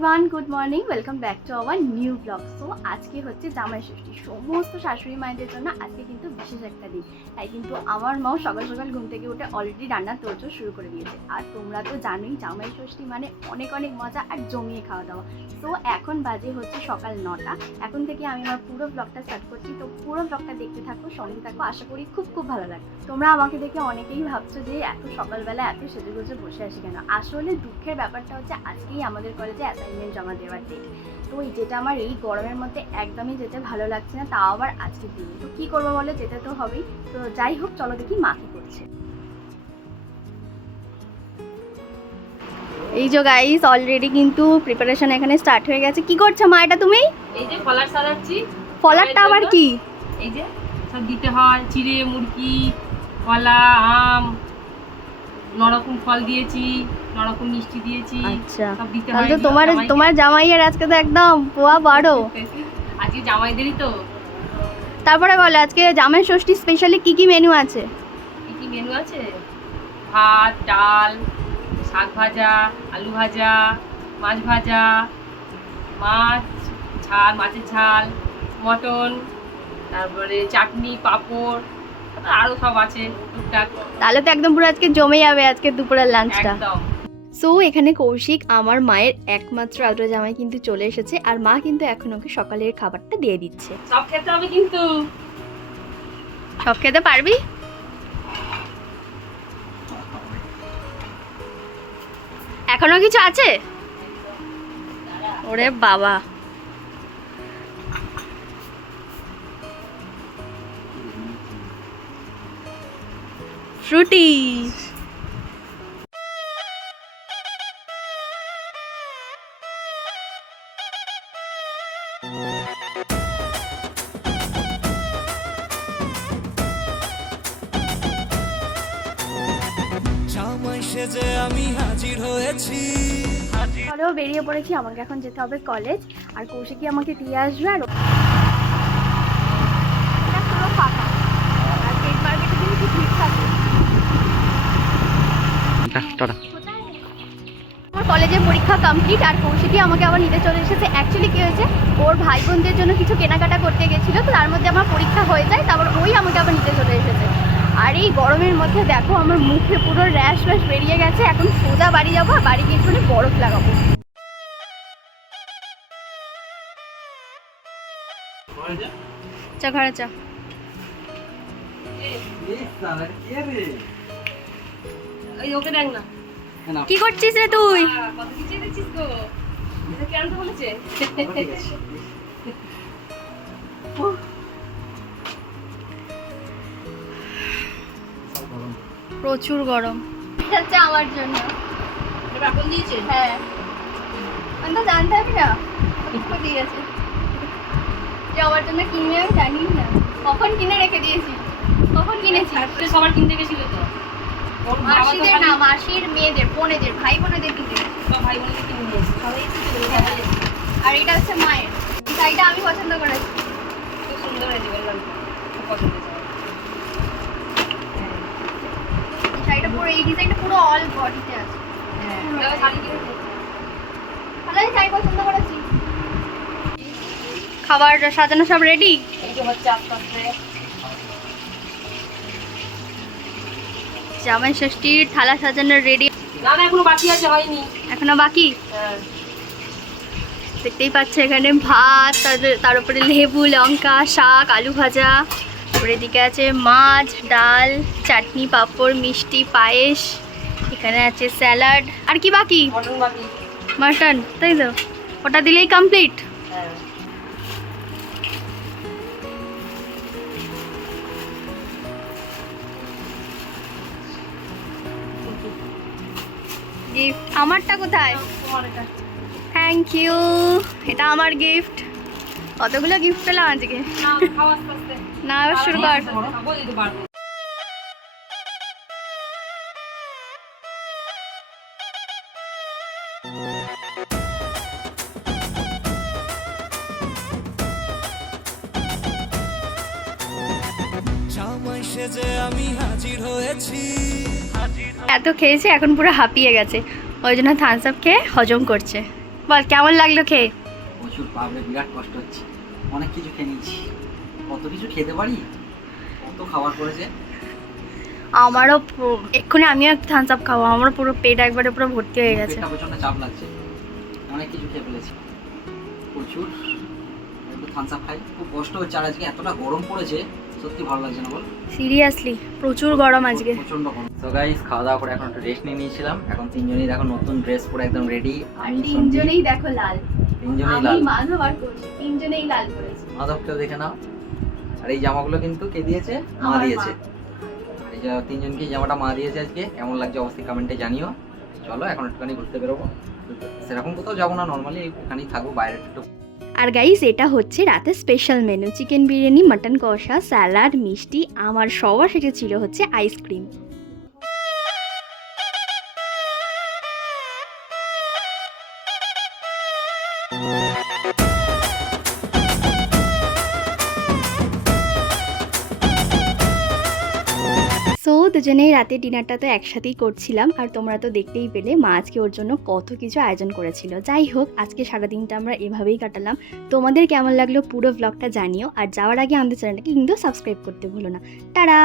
Everyone good morning welcome back to our new blog so আজকে হচ্ছে জামাই ষষ্ঠী। সমস্ত শাশুড়ি মায়েদের জন্য আজকে কিন্তু বিশেষ একটা দিন। তাই কিন্তু আমার মাও সকাল সকাল ঘুম থেকে উঠে অলরেডি রান্নার তোড়জোড় শুরু করে দিয়েছে। আর তোমরা তো জানোই, জামাই ষষ্ঠী মানে অনেক অনেক মজা আর জমিয়ে খাওয়া দাওয়া। তো এখন বাজে হচ্ছে সকাল নটা। এখন থেকে আমি আমার পুরো ব্লগটা স্টার্ট করছি। তো পুরো ব্লগটা দেখতে থাকো, সঙ্গে থাকো। আশা করি খুব খুব ভালো লাগবে। তোমরা আমাকে দেখে অনেকেই ভাবছ যে এত সকালবেলা এত সেজে গুজে বসে আছি কেন? আসলে দুঃখের ব্যাপারটা হচ্ছে আজকেই আমাদের কলেজে অ্যাসাইনমেন্ট জমা দেওয়ার ডেট তো এই যেটা আমার এই গরমের মধ্যে একদমই যেতে ভালো লাগছে না তাও আবার আজকের দিনে। তো কী করব বলে? যেতে তো হবেই। তো যাই হোক চলো দেখি মা কী করছে। এই যে গাইস অলরেডি কিন্তু প্রিপারেশন এখানে স্টার্ট হয়ে গেছে। কি করছ মা এটা তুমি? এই যে কলার সাজাচ্ছি ফলারটা আবার কি? এই যে সব দিতে হয় চিড়ে মুরগি কলা আম নরকম ফল দিয়েছি। নরকম মিষ্টি দিয়েছি আচ্ছা। সব দিতে হয় তোমার তোমার জামাইয়ের আজকে তো একদম পোয়া বারো আজকে জামাইদেরই তো। তারপরে বলো আজকে জামাই ষষ্ঠী স্পেশালি কি কি মেনু আছে? কি কি মেনু আছে? ভাত ডাল শাক ভাজা আলু ভাজা মাছ ভাজা মাছ ঝাল মাছের ঝাল মটন তারপরে চাটনি পাঁপড় আরও সব আছে টুকটাক। তাহলে তো একদম পুরো আজকে জমে যাবে আজকে দুপুরের লাঞ্চটা একদম। সো এখানে কৌশিক আমার মায়ের একমাত্র আলটো জামাই কিন্তু চলে এসেছে আর মা কিন্তু এখন ওকে সকালের খাবারটা দিয়ে দিচ্ছে। সব খেতে হবে কিন্তু। সব খেতে পারবি? এখনও কিছু আছে? ওরে বাবা। ফ্রুটি। সেজে আমি হাজির হয়েছি। চলেও বেরিয়ে পড়েছি আমাকে এখন যেতে হবে কলেজ আর কৌশিকই আমাকে দিয়ে আসবে আর। আমার কলেজে পরীক্ষা কমপ্লিট আর কৌশিকই আমাকে আবার নিতে চলে এসেছে। অ্যাকচুয়ালি কি হয়েছে ওর ভাই বোনদের জন্য কিছু কেনাকাটা করতে গেছিল তো তার মধ্যে আমার পরীক্ষা হয়ে যায় তারপর ওই আমাকে আবার নিতে চলে এসেছে। আর এই গরমের মধ্যে দেখো আমার মুখে পুরো র্যাশ ফ্যাশ বেরিয়ে গেছে। এখন সোজা বাড়ি যাব আর বাড়ি গিয়ে একটু বরফ লাগাবো। চা ঘরে চা। ওই ওকে দেখ না। কি করছিস রে তুই? আহ, কত কিছু দেখছিস তো এটা কেন বলেছে? প্রচুর গরম। হচ্ছে আমার জন্য। হ্যাঁ। আমি তো জানতে না। দুঃখ দিয়েছে। যে আমার জন্য কিনবে আমি জানি না। কখন কিনে রেখে দিয়েছি? কখন কিনেছি? তারপরে সবার কিনতে গেছিল তো। মাসিদের না মাসির মেয়েদের বোনেদের ভাই বোনেদের কিনে নিয়েছে। আর এটা হচ্ছে মায়ের। শাড়িটা আমি পছন্দ করেছি। খুব সুন্দর হয়েছে বললাম খুব পছন্দ হয়েছে আমার। এই শাড়িটা পুরো এই ডিজাইনটা পুরো অল বডিতে আছে। হ্যাঁ। শাড়ি পছন্দ করেছি খাবার সাজানো সব রেডি জামাই ষষ্ঠীর থালা সাজানো রেডি না না এখনও বাকি আছে হয়নি। এখনও বাকি? হ্যাঁ। দেখতেই পাচ্ছে এখানে ভাত তার উপরে লেবু লঙ্কা শাক আলু ভাজা। তারপরে এদিকে আছে মাছ ডাল চাটনি পাঁপড় মিষ্টি পায়েস এখানে আছে স্যালাড। আর কি বাকি? মাটন তাই তো? ওটা দিলেই কমপ্লিট হ্যাঁ। গিফট আমারটা কোথায়? থ্যাংক ইউ এটা আমার গিফট কতগুলো গিফট পেলাম আজকে? না শুরু কর। এত খেয়েছে এখন পুরো হাঁপিয়ে গেছে। ওই জন্য থামস আপ খেয়ে হজম করছে। বল কেমন লাগল খেয়ে? প্রচুর পাবলে বিরাট কষ্ট হচ্ছে। অনেক কিছু খেয়ে নিয়েছি। কত কিছু খেতে পারি? কত খাবার করেছে আমারও এক্ষুনি আমিও থামস আপ খাব। আমারও পুরো পেট একবারে পুরো ভর্তি হয়ে গেছে। প্রচণ্ড চাপ লাগছে। অনেক কিছু খেয়ে ফেলেছি। প্রচুর। একটু থামস আপ খাই। খুব কষ্ট হচ্ছে। আর আজকে এতটা গরম পড়েছে সত্যি ভালো লাগছে না বল? সিরিয়াসলি প্রচুর গরম আজকে। প্রচণ্ড গরম। তো গাইস খাওয়া দাওয়া করে এখন একটু রেস্ট নিয়ে নিয়েছিলাম। এখন তিনজনই দেখো নতুন ড্রেস পরে একদম রেডি আর তিনজনেই দেখো লাল। তিনজনই আমি মাধব আর কৌশিক তিনজনেই লাল করেছি। মাধবকেও দেখে নাও। আর এই জামাগুলো কিন্তু কে দিয়েছে? মা দিয়েছে। আর এই যে তিনজনকে জামাটা মা দিয়েছে আজকে কেমন লাগছে অবশ্যই কমেন্টে জানিও। চলো এখন একটুখানি ঘুরতে বেরোবো। সেরকম কোথাও যাব না নর্মালি এখানেই থাকব বাইরে একটু। আর গাইস এটা হচ্ছে রাতের special menu chicken biryani mutton কষা স্যালাড মিষ্টি আমার সবার সেটা ছিল হচ্ছে আইসক্রিম দুজনেই রাতে ডিনারটা তো একসাথেই করছিলাম, আর তোমরা তো দেখতেই পেলে মা আজকে ওর জন্য কত কিছু আয়োজন করেছিল। যাই হোক, আজকে সারাদিনটা আমরা এভাবেই কাটালাম। তোমাদের কেমন লাগল পুরো ব্লগটা জানিও, আর যাওয়ার আগে আমাদের চ্যানেলটাকে কিন্তু সাবস্ক্রাইব করতে ভুলো না। টাটা!